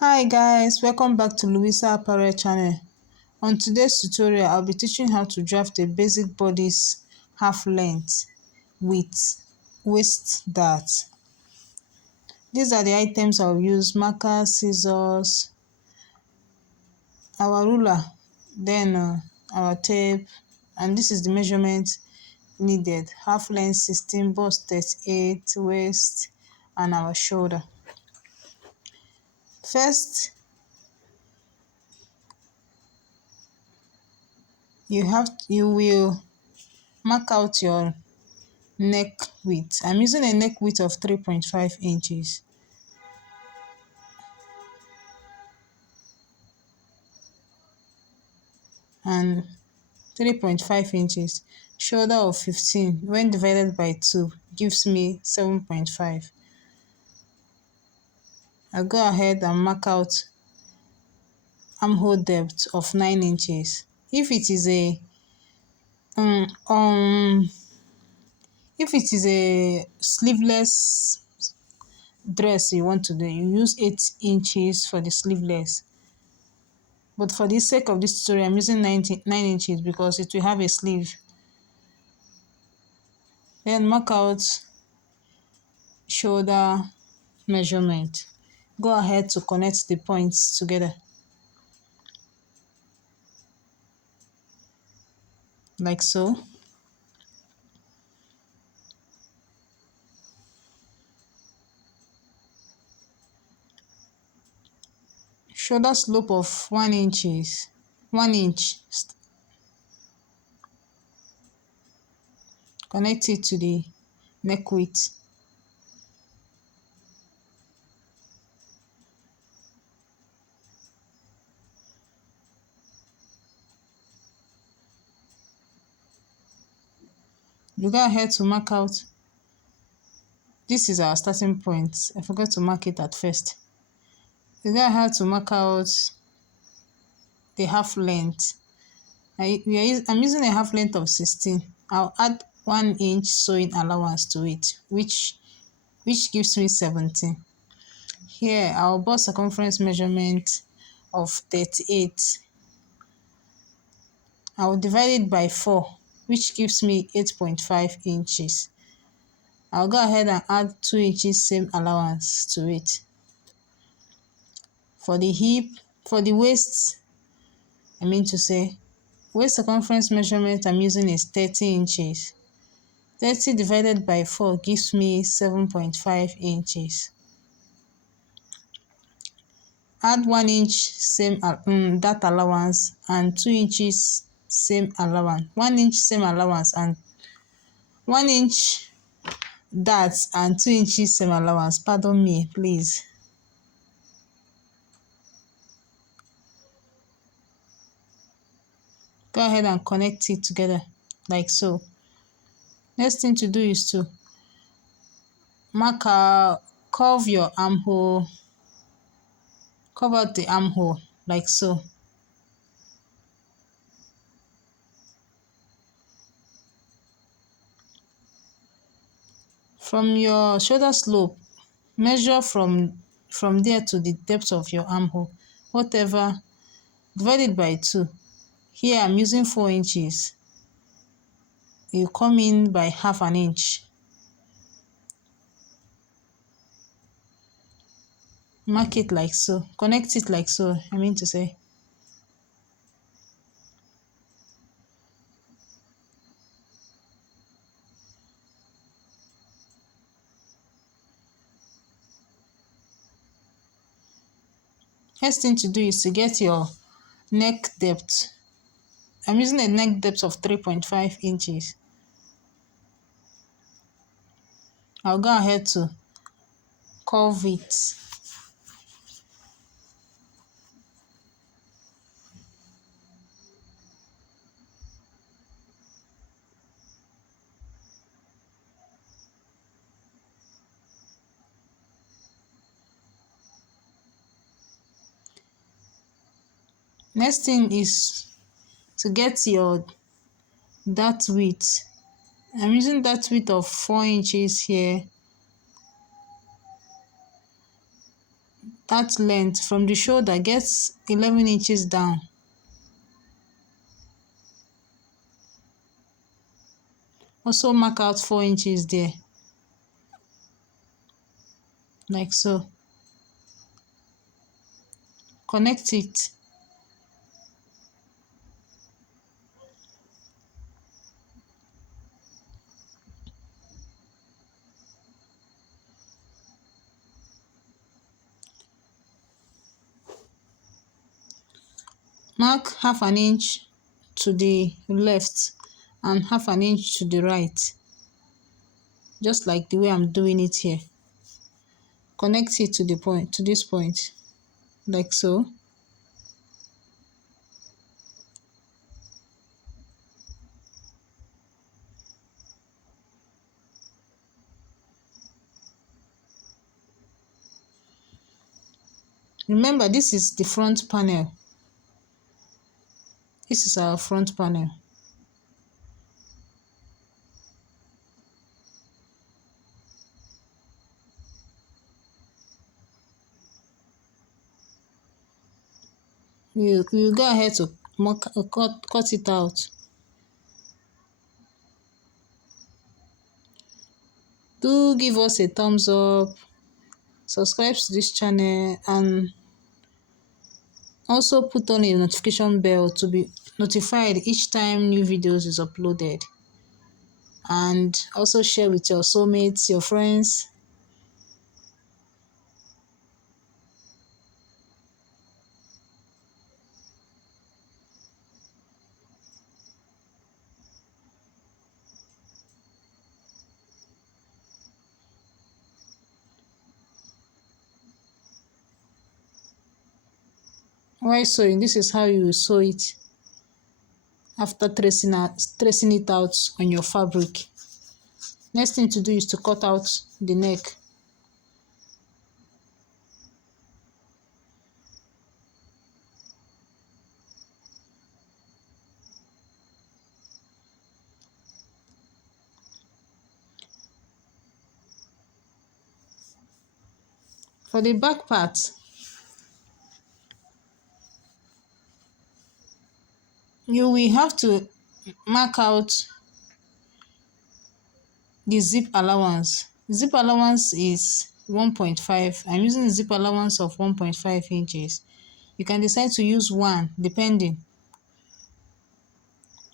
Hi guys, welcome back to LOUISA APPAREL channel. On today's tutorial, I'll be teaching how to draft a basic bodice half length with waist dart. These are the items I'll use: marker, scissors, our ruler, then our tape, and this is the measurement needed: half length 16, bust 38, waist, and our shoulder. First, you will mark out your neck width. I'm using a neck width of 3.5 inches. And 3.5 inches. Shoulder of 15 when divided by 2 gives me 7.5. I'll go ahead and mark out armhole depth of 9 inches. If it is a sleeveless dress you want to do, you use 8 inches for the sleeveless. But for the sake of this tutorial, I'm using 9 inches because it will have a sleeve. Then mark out shoulder measurement. Go ahead to connect the points together, like so. Shoulder slope of 1 inch. Connect it to the neck width. You go ahead to mark out. This is our starting point. I forgot to mark it at first. You go ahead to mark out the half length. I'm using a half length of 16. I'll add 1 inch sewing allowance to it, which gives me 17. Here, our bust circumference measurement of 38. I will divide it by 4, which gives me 8.5 inches. I'll go ahead and add 2 inches same allowance to it. For the waist, waist circumference measurement I'm using is 30 inches. 30 divided by 4 gives me 7.5 inches. Add 1 inch same that allowance and 2 inches same allowance. 1 inch same allowance and 1 inch that and 2 inches same allowance. Pardon me, please. Go ahead and connect it together like so. Next thing to do is to curve your armhole, curve out the armhole like so. From your shoulder slope, measure from there to the depth of your armhole, whatever, divide it by 2. Here I'm using 4 inches. You come in by half an inch. Mark it like so. Connect it like so, Next thing to do is to get your neck depth. I'm using a neck depth of 3.5 inches. I'll go ahead to curve it. Next thing is to get your dart width. I'm using dart width of 4 inches here. that length from the shoulder, get 11 inches down. Also mark out 4 inches there, like so. Connect it. Mark half an inch to the left and half an inch to the right, just like the way I'm doing it here. Connect it to the point, to this point, like so. Remember, this is the front panel. This is our front panel. You go ahead to cut it out. Do give us a thumbs up, subscribe to this channel, and also put on a notification bell to be notified each time new videos is uploaded. And also share with your soulmates, your friends. While sewing, this is how you sew it after tracing it out on your fabric. Next thing to do is to cut out the neck. For the back part, you will have to mark out the zip allowance. Zip allowance is 1.5. I'm using the zip allowance of 1.5 inches. You can decide to use 1 depending,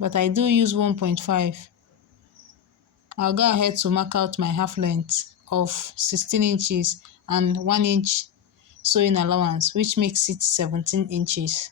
but I do use 1.5. I'll go ahead to mark out my half length of 16 inches and 1 inch sewing allowance, which makes it 17 inches.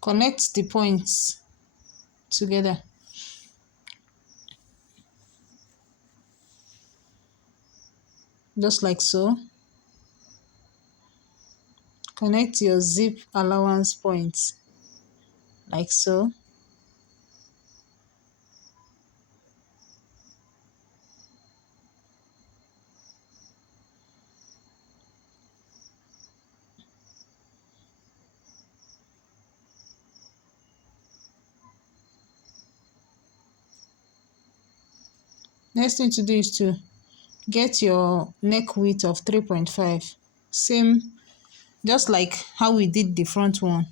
Connect the points together. Just like so. Connect your zip allowance points, like so. Next thing to do is to get your neck width of 3.5. Same, just like how we did the front one,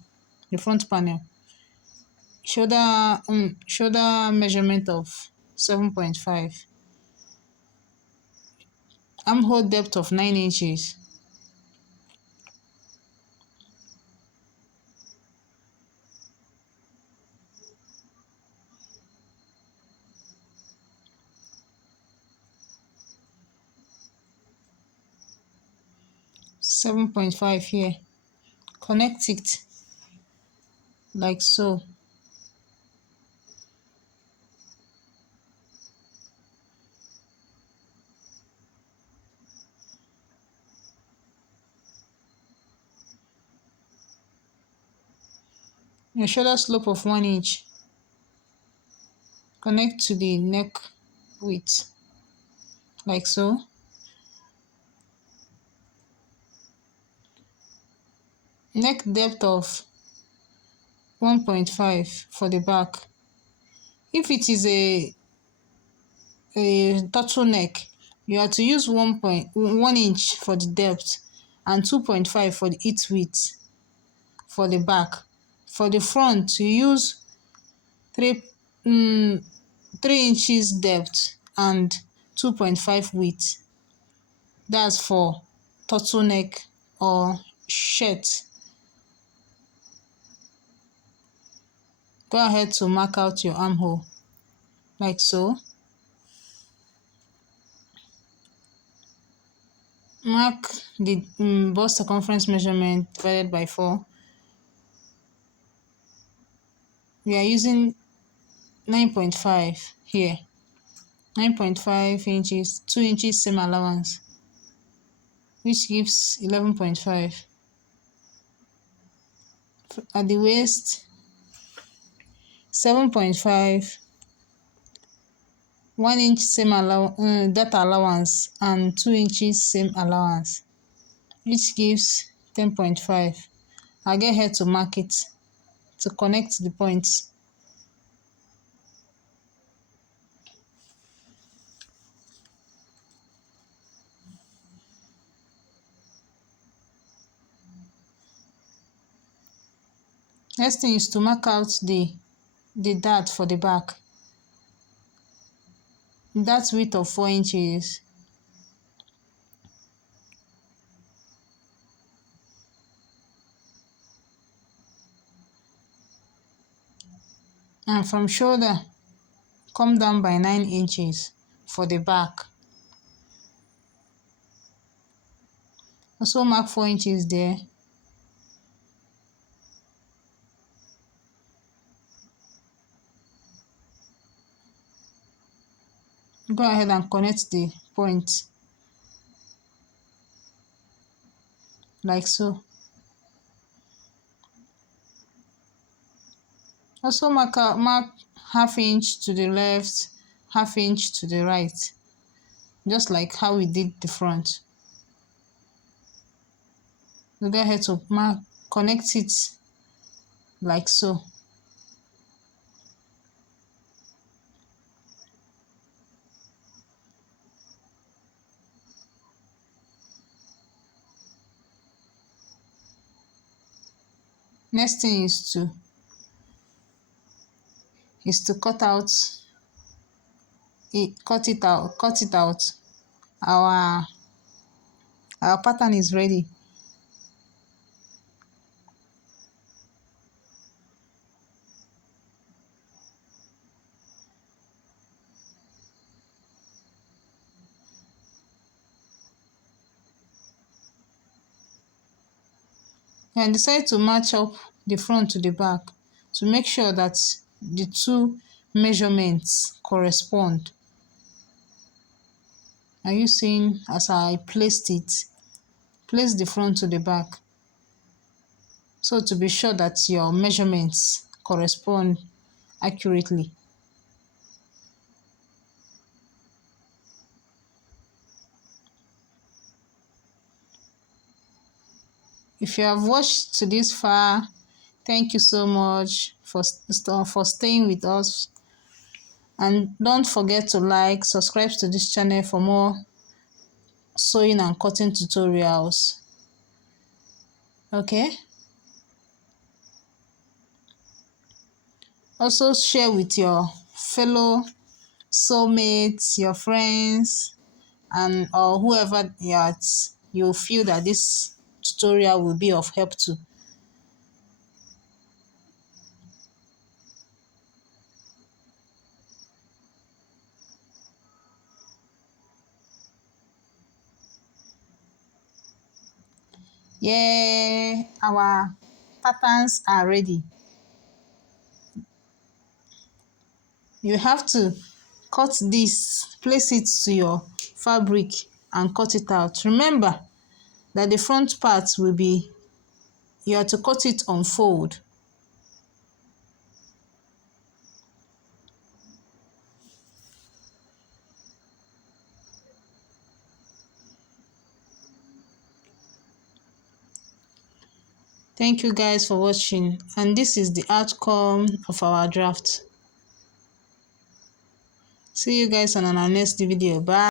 the front panel. Shoulder measurement of 7.5. Armhole depth of 9 inches. .5 here. Connect it like so. Your shoulder slope of 1 inch. Connect to the neck width, like so. neck depth of 1.5 for the back. If it is a turtleneck, you are to use 1 inch for the depth and 2.5 for the it width for the back. For the front, you use 3 mm, 3 inches depth and 2.5 width. That's for turtleneck or shirt. Go ahead to mark out your armhole like so. Mark the bust circumference measurement divided by 4. We are using 9.5 here. 9.5 inches, 2 inches seam allowance, which gives 11.5. At the waist, 7.5, 1 inch seam depth allowance and 2 inches seam allowance, which gives 10.5. I'll get here to mark it to connect the points. Next thing is to mark out the dart for the back. That width of 4 inches. And from shoulder, come down by 9 inches for the back. Also mark 4 inches there. Go ahead and connect the point like so. Also mark 1/2 inch to the left, 1/2 inch to the right, just like how we did the front. So go ahead to connect it like so. Next thing is to cut it out. Our pattern is ready. And decide to match up the front to the back to make sure that the two measurements correspond. Are you seeing as I placed it? Place the front to the back. So to be sure that your measurements correspond accurately. If you have watched to this far, thank you so much for staying with us. And don't forget to like, subscribe to this channel for more sewing and cutting tutorials. Okay? Also share with your fellow soulmates, your friends, and or whoever you feel that this tutorial will be of help to. Yeah, our patterns are ready. You have to cut this, place it to your fabric and cut it out. Remember that the front part will be, you have to cut it on fold. Thank you guys for watching, and this is the outcome of our draft. See you guys on our next video. Bye.